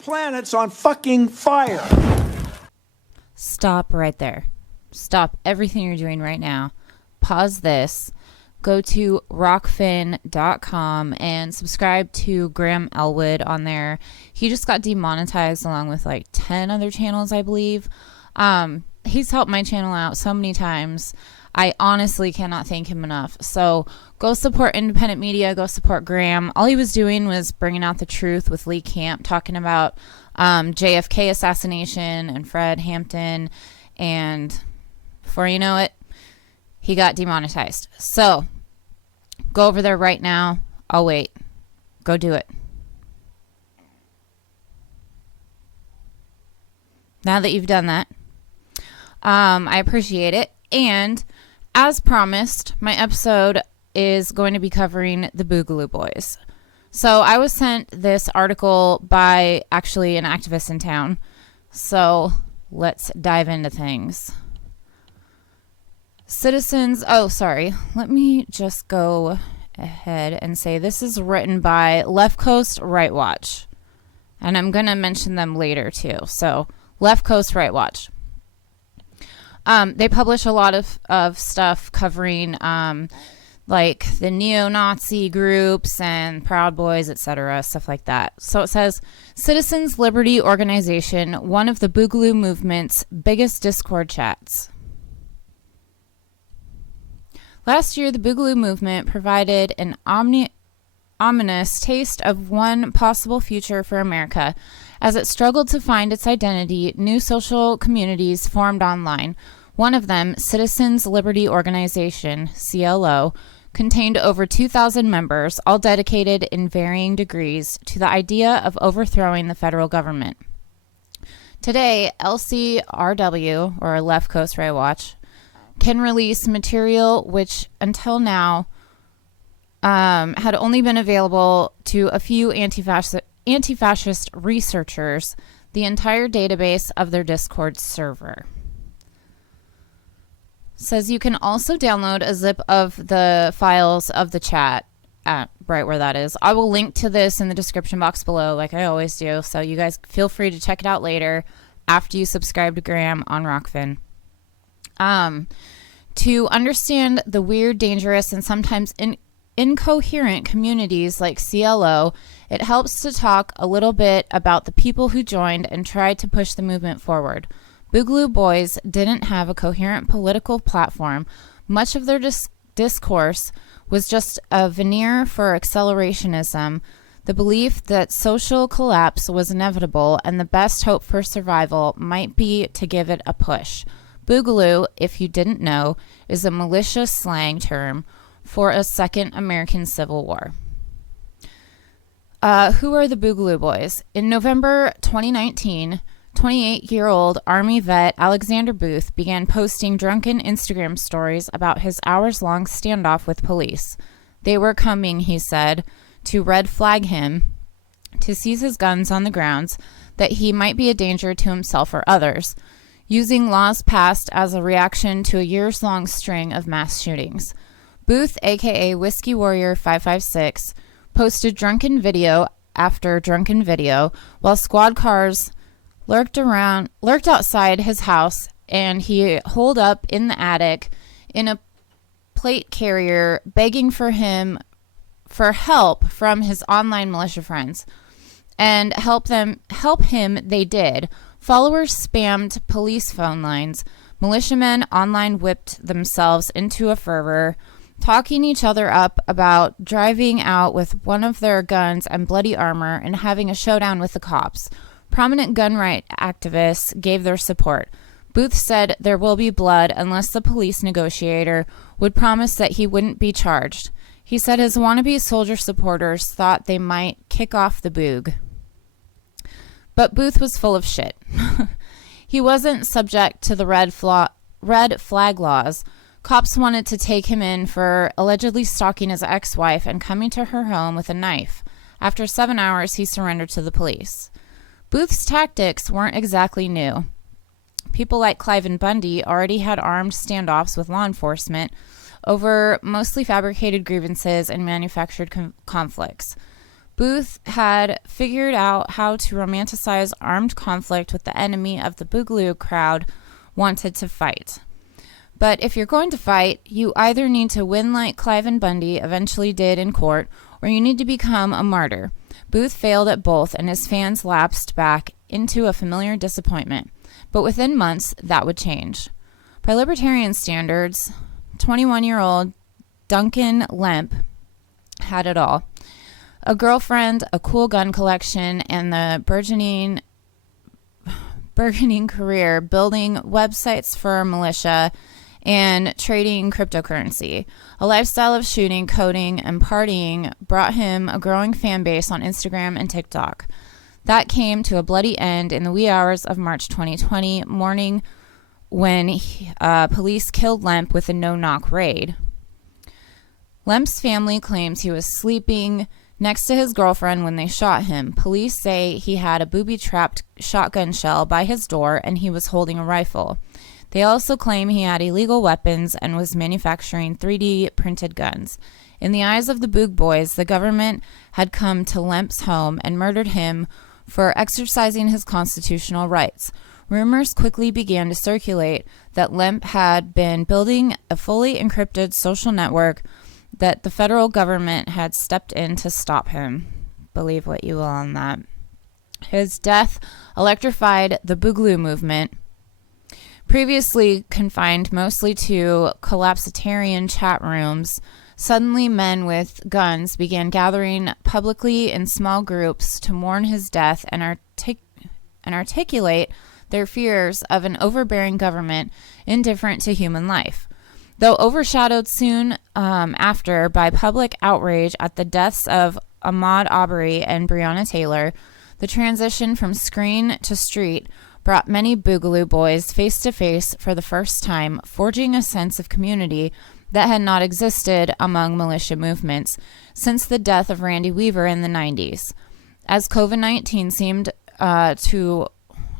planet's on fucking fire. Stop right there. Stop everything you're doing right now. Pause this. Go to rockfin.com and subscribe to Graham Elwood on there. He just got demonetized along with like 10 other channels, I believe. He's helped my channel out so many times. I honestly cannot thank him enough. So go support independent media. Go support Graham. All he was doing was bringing out the truth with Lee Camp, talking about JFK assassination and Fred Hampton. And before you know it, he got demonetized. So go over there right now. I'll wait. Go do it. Now that you've done that, I appreciate it. And as promised, my episode is going to be covering the Boogaloo Boys. So I was sent this article by actually an activist in town. So let's dive into things. Let me just go ahead and say this is written by Left Coast Right Watch. And I'm going to mention them later too. So Left Coast Right Watch. They publish a lot of stuff covering like the neo-Nazi groups and Proud Boys, etc., stuff like that. So it says, Citizens Liberty Organization, one of the Boogaloo movement's biggest Discord chats. Last year, the Boogaloo movement provided an ominous taste of one possible future for America. As it struggled to find its identity, new social communities formed online. One of them, Citizens Liberty Organization, CLO, contained over 2,000 members, all dedicated in varying degrees to the idea of overthrowing the federal government. Today, LCRW, or Left Coast Right Watch, can release material which until now had only been available to a few anti-fascist researchers, the entire database of their Discord server. Says you can also download a zip of the files of the chat at right where that is. I will link to this in the description box below like I always do, so you guys feel free to check it out later after you subscribe to Graham on Rockfin. To understand the weird, dangerous, and sometimes incoherent communities like CLO, it helps to talk a little bit about the people who joined and tried to push the movement forward. Boogaloo Boys didn't have a coherent political platform. Much of their discourse was just a veneer for accelerationism, the belief that social collapse was inevitable and the best hope for survival might be to give it a push. Boogaloo, if you didn't know, is a malicious slang term for a second American Civil War. Who are the Boogaloo Boys? In November 2019, 28-year-old Army vet Alexander Booth began posting drunken Instagram stories about his hours-long standoff with police. They were coming, he said, to red flag him, to seize his guns on the grounds that he might be a danger to himself or others, using laws passed as a reaction to a years-long string of mass shootings. Booth, a.k.a. Whiskey Warrior 556, posted drunken video after drunken video while squad cars lurked outside his house, and he holed up in the attic in a plate carrier begging for help from his online militia friends. And help him they did. Followers spammed police phone lines. Militiamen online whipped themselves into a fervor, talking each other up about driving out with one of their guns and bloody armor and having a showdown with the cops. Prominent gun right activists gave their support. Booth said there will be blood unless the police negotiator would promise that he wouldn't be charged. He said his wannabe soldier supporters thought they might kick off the boog. But Booth was full of shit. He wasn't subject to the red flag laws. Cops wanted to take him in for allegedly stalking his ex-wife and coming to her home with a knife. After 7 hours, he surrendered to the police. Booth's tactics weren't exactly new. People like Clive and Bundy already had armed standoffs with law enforcement over mostly fabricated grievances and manufactured conflicts. Booth had figured out how to romanticize armed conflict with the enemy of the Boogaloo crowd wanted to fight. But if you're going to fight, you either need to win like Clive and Bundy eventually did in court, or you need to become a martyr. Booth failed at both, and his fans lapsed back into a familiar disappointment. But within months, that would change. By libertarian standards, 21-year-old Duncan Lemp had it all. A girlfriend, a cool gun collection, and the burgeoning career building websites for militia and trading cryptocurrency. A lifestyle of shooting, coding, and partying brought him a growing fan base on Instagram and TikTok. That came to a bloody end in the wee hours of March 2020 morning when police killed Lemp with a no-knock raid. Lemp's family claims he was sleeping next to his girlfriend when they shot him. Police say he had a booby-trapped shotgun shell by his door and he was holding a rifle. They also claim he had illegal weapons and was manufacturing 3D printed guns. In the eyes of the Boog Boys, the government had come to Lemp's home and murdered him for exercising his constitutional rights. Rumors quickly began to circulate that Lemp had been building a fully encrypted social network, that the federal government had stepped in to stop him. Believe what you will on that. His death electrified the Boogaloo movement, previously confined mostly to collapsitarian chat rooms. Suddenly, men with guns began gathering publicly in small groups to mourn his death and articulate their fears of an overbearing government indifferent to human life. Though overshadowed soon after by public outrage at the deaths of Ahmaud Arbery and Breonna Taylor, the transition from screen to street brought many Boogaloo boys face to face for the first time, forging a sense of community that had not existed among militia movements since the death of Randy Weaver in the 90s. As COVID-19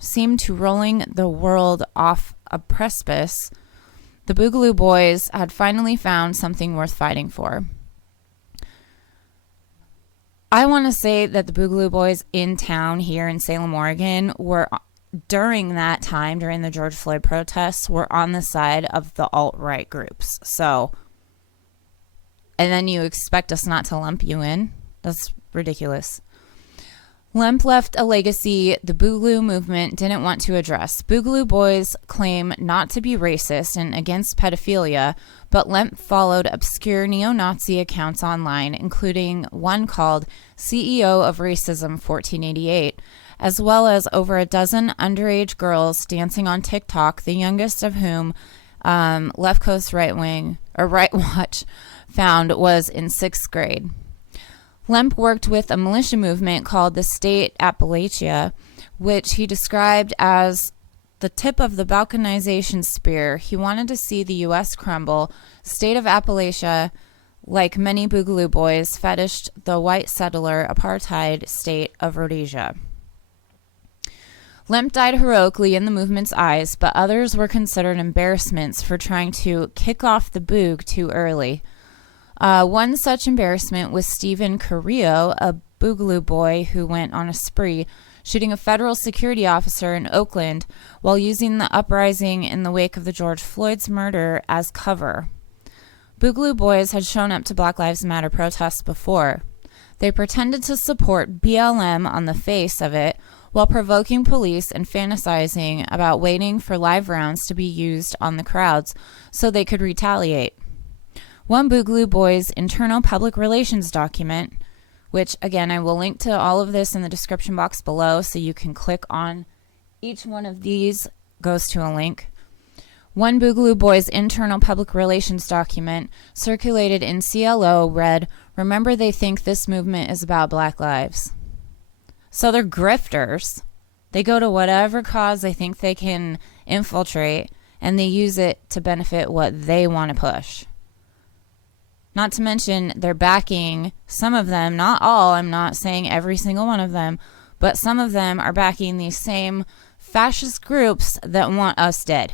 seemed to rolling the world off a precipice, the Boogaloo boys had finally found something worth fighting for. I want to say that the Boogaloo boys in town here in Salem, Oregon, were, during that time, during the George Floyd protests, were on the side of the alt-right groups. So, and then you expect us not to lump you in? That's ridiculous. Lemp left a legacy the Boogaloo movement didn't want to address. Boogaloo boys claim not to be racist and against pedophilia, but Lemp followed obscure neo-Nazi accounts online, including one called CEO of Racism 1488, as well as over a dozen underage girls dancing on TikTok, the youngest of whom Left Coast Right Watch found was in 6th grade. Lemp worked with a militia movement called the State Appalachia, which he described as the tip of the balkanization spear. He wanted to see the U.S. crumble. State of Appalachia, like many Boogaloo boys, fetished the white settler apartheid state of Rhodesia. Lemp died heroically in the movement's eyes, but others were considered embarrassments for trying to kick off the Boog too early. One such embarrassment was Stephen Carrillo, a Boogaloo boy who went on a spree, shooting a federal security officer in Oakland while using the uprising in the wake of the George Floyd's murder as cover. Boogaloo boys had shown up to Black Lives Matter protests before. They pretended to support BLM on the face of it while provoking police and fantasizing about waiting for live rounds to be used on the crowds so they could retaliate. One Boogaloo boy's internal public relations document, which, again, I will link to all of this in the description box below so you can click on each one of these, goes to a link. One Boogaloo boy's internal public relations document circulated in CLO read, "Remember, they think this movement is about Black lives." So they're grifters. They go to whatever cause they think they can infiltrate, and they use it to benefit what they want to push. Not to mention, they're backing, some of them, not all, I'm not saying every single one of them, but some of them are backing these same fascist groups that want us dead.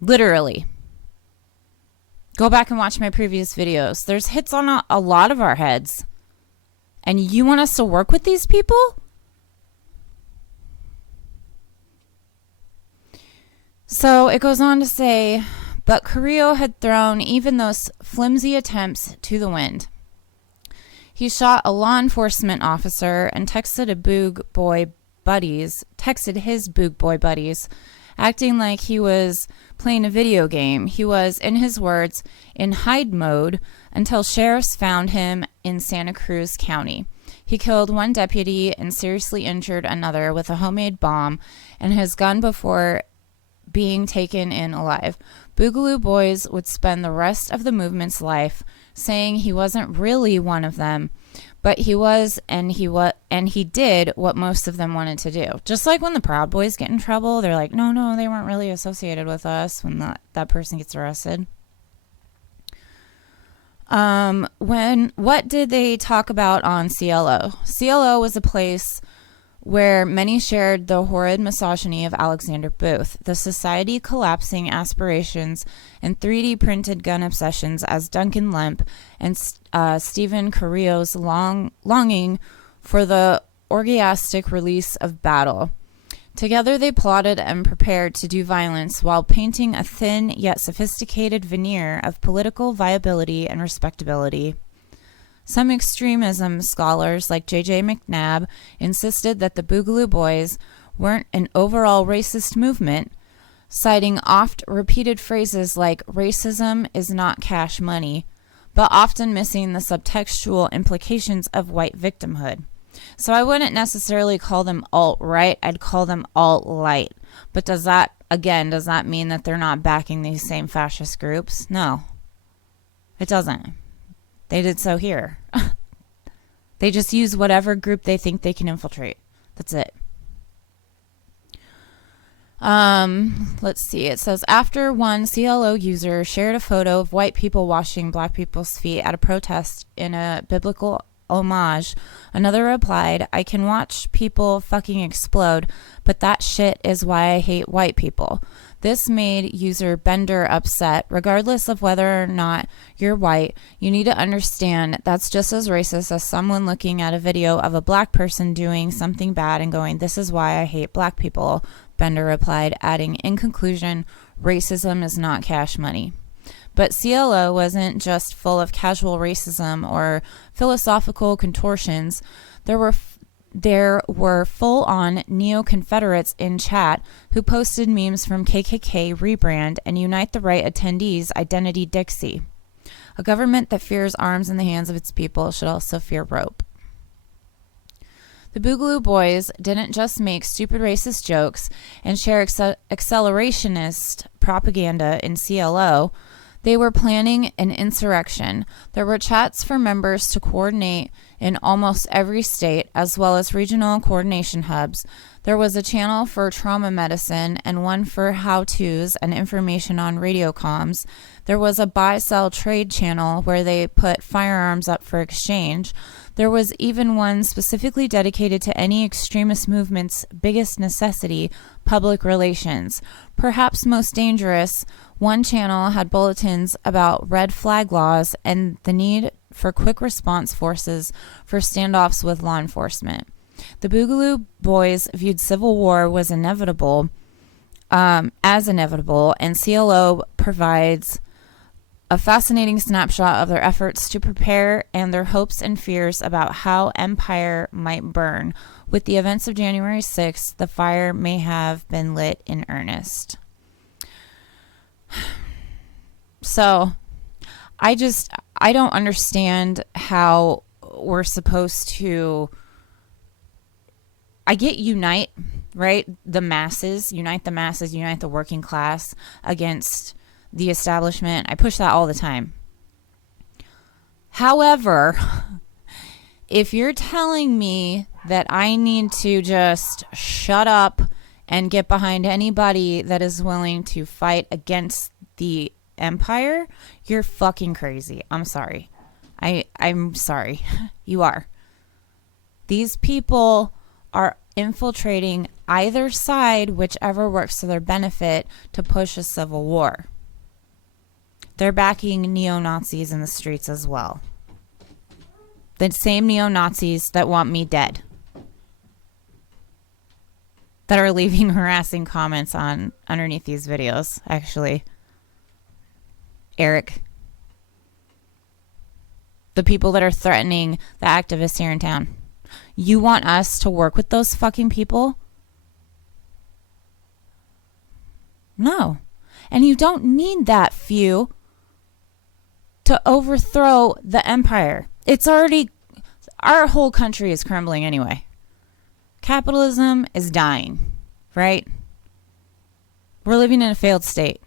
Literally. Go back and watch my previous videos. There's hits on a lot of our heads. And you want us to work with these people? So it goes on to say, but Carrillo had thrown even those flimsy attempts to the wind. He shot a law enforcement officer and texted his Boog Boy buddies, acting like he was playing a video game. He was, in his words, in hide mode until sheriffs found him in Santa Cruz County. He killed one deputy and seriously injured another with a homemade bomb and his gun before being taken in alive. Boogaloo boys would spend the rest of the movement's life saying he wasn't really one of them, but he was, and he did what most of them wanted to do. Just like when the Proud Boys get in trouble, they're like, no, they weren't really associated with us when that person gets arrested. What did they talk about on CLO? CLO was a place where many shared the horrid misogyny of Alexander Booth, the society collapsing aspirations and 3D printed gun obsessions as Duncan Lemp and Stephen Carrillo's longing for the orgiastic release of battle. Together they plotted and prepared to do violence while painting a thin yet sophisticated veneer of political viability and respectability. Some extremism scholars like J.J. McNabb insisted that the Boogaloo Boys weren't an overall racist movement, citing oft-repeated phrases like racism is not cash money, but often missing the subtextual implications of white victimhood. So I wouldn't necessarily call them alt-right, I'd call them alt-light. But does that mean that they're not backing these same fascist groups? No, it doesn't. They did so here. They just use whatever group they think they can infiltrate. That's it. Let's see. It says, after one CLO user shared a photo of white people washing black people's feet at a protest in a biblical homage, another replied, I can watch people fucking explode, but that shit is why I hate white people. This made user Bender upset. Regardless of whether or not you're white, you need to understand that's just as racist as someone looking at a video of a black person doing something bad and going, this is why I hate black people, Bender replied, adding, in conclusion, racism is not cash money. But CLO wasn't just full of casual racism or philosophical contortions. There were full-on neo-Confederates in chat who posted memes from KKK Rebrand and Unite the Right attendees Identity Dixie. A government that fears arms in the hands of its people should also fear rope. The Boogaloo Boys didn't just make stupid racist jokes and share accelerationist propaganda in CLO. They were planning an insurrection. There were chats for members to coordinate in almost every state, as well as regional coordination hubs. There was a channel for trauma medicine and one for how-tos and information on radio comms. There was a buy-sell trade channel where they put firearms up for exchange. There was even one specifically dedicated to any extremist movement's biggest necessity, public relations. Perhaps most dangerous, one channel had bulletins about red flag laws and the need for quick response forces for standoffs with law enforcement. The Boogaloo Boys viewed civil war was inevitable, and CLO provides a fascinating snapshot of their efforts to prepare and their hopes and fears about how empire might burn. With the events of January 6th, the fire may have been lit in earnest. So, I don't understand how we're supposed to... I get unite, right? The masses, unite the working class against the establishment. I push that all the time. However, if you're telling me that I need to just shut up and get behind anybody that is willing to fight against the empire, you're fucking crazy. I'm sorry. I'm sorry. You are. These people are infiltrating either side, whichever works to their benefit, to push a civil war. they're backing neo-Nazis in the streets as well. The same neo-Nazis that want me dead. That are leaving harassing comments on underneath these videos, actually. Eric. The people that are threatening the activists here in town. You want us to work with those fucking people? No. And you don't need that few to overthrow the empire. It's already, our whole country is crumbling anyway. Capitalism is dying, right? We're living in a failed state.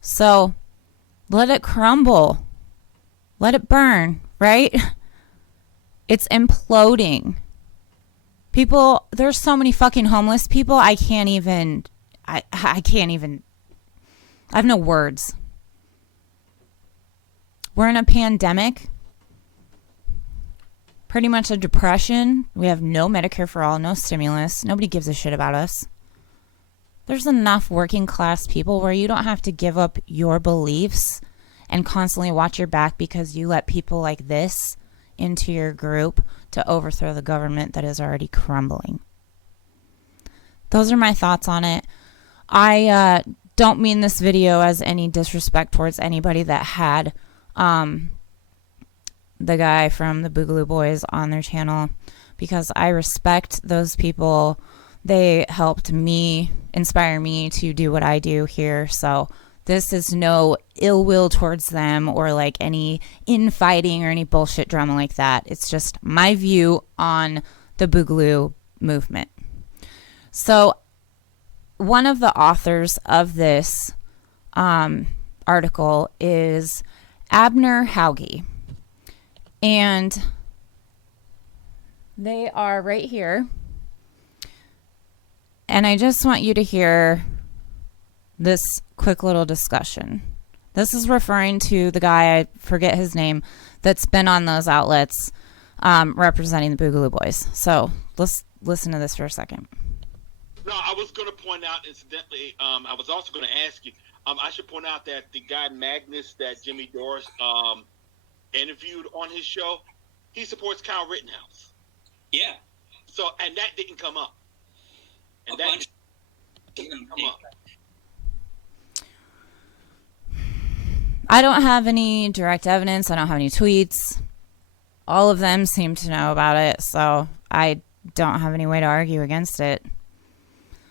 So let it crumble. Let it burn, right? It's imploding. People, there's so many fucking homeless people, I can't even, I have no words. We're in a pandemic. Pretty much a depression. We have no Medicare for all, no stimulus. Nobody gives a shit about us. There's enough working class people where you don't have to give up your beliefs and constantly watch your back because you let people like this into your group to overthrow the government that is already crumbling. Those are my thoughts on it. I don't mean this video as any disrespect towards anybody that had the guy from the Boogaloo Boys on their channel, because I respect those people. They helped me, inspire me to do what I do here. So this is no ill will towards them or like any infighting or any bullshit drama like that. It's just my view on the Boogaloo movement. So one of the authors of this article is Abner Hauge. And they are right here. And I just want you to hear this quick little discussion. This is referring to the guy, I forget his name, that's been on those outlets representing the Boogaloo Boys. So let's listen to this for a second. No, I was going to point out, incidentally, I was also going to ask you, I should point out that the guy Magnus that Jimmy Doris interviewed on his show, he supports Kyle Rittenhouse. Yeah. So, and that didn't come up. And that didn't come up. I don't have any direct evidence. I don't have any tweets. All of them seem to know about it, so I don't have any way to argue against it.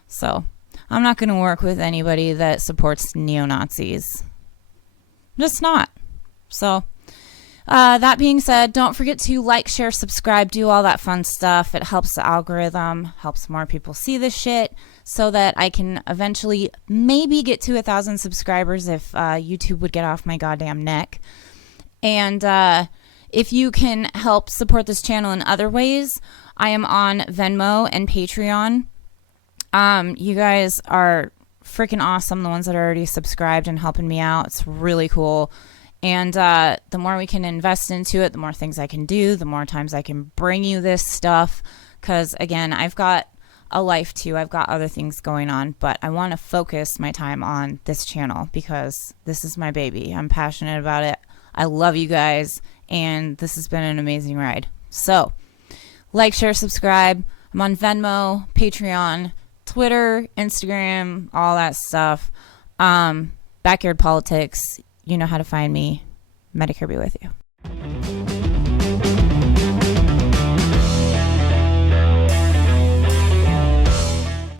So I'm not going to work with anybody that supports neo-Nazis. I'm just not. So that being said, don't forget to like, share, subscribe, do all that fun stuff. It helps the algorithm, helps more people see this shit so that I can eventually maybe get to 1,000 subscribers if YouTube would get off my goddamn neck. And if you can help support this channel in other ways, I am on Venmo and Patreon. You guys are freaking awesome, the ones that are already subscribed and helping me out. It's really cool. And the more we can invest into it, the more things I can do, the more times I can bring you this stuff. Because, again, I've got a life, too. I've got other things going on. But I want to focus my time on this channel because this is my baby. I'm passionate about it. I love you guys. And this has been an amazing ride. So, like, share, subscribe. I'm on Venmo, Patreon, Twitter, Instagram, all that stuff. Backyard Politics. You know how to find me. Medicare be with you.